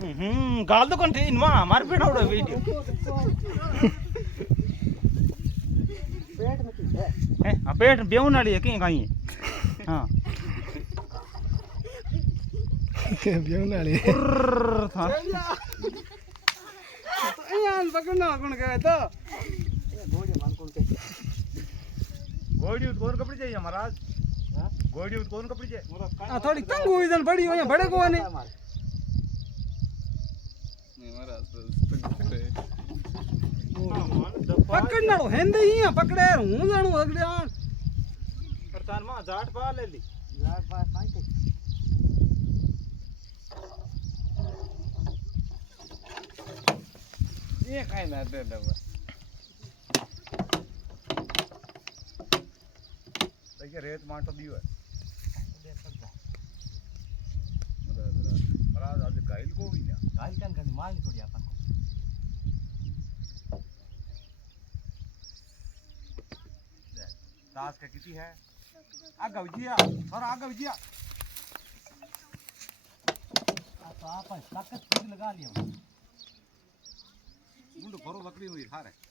गाल तो कौन थी मां मार पेड़ उड़ा वीडियो पेट में की है हां पेट बेउन वाली है कहीं कहीं हां बेउन वाली था तो यहाँ पकड़ना कौन कहे तो घोड़े मान कौन के गोड़ी कौन कपड़ी चाहिए महाराज हां गोड़ी कौन कपड़ी चाहिए थोड़ी तंग हुई जन बड़ी हो यहाँ बड़े को नहीं महाराज पकड़ना रो हेंदे ही यहाँ पकड़े हूँ जानू अगले आन प्रधान मां जाट पा ले ली यार बात पाई थे ये काई ना दे दबा देखिए रेत माटो दियो है महाराज आज गाइल को भी ना गाइल कान का माल नहीं थोड़ी अपन दास का किती है आगा विजिया और आगा विजिया तो आप ताकत खुद लगा लिया मुंड भरो लकड़ी हुई खा रहे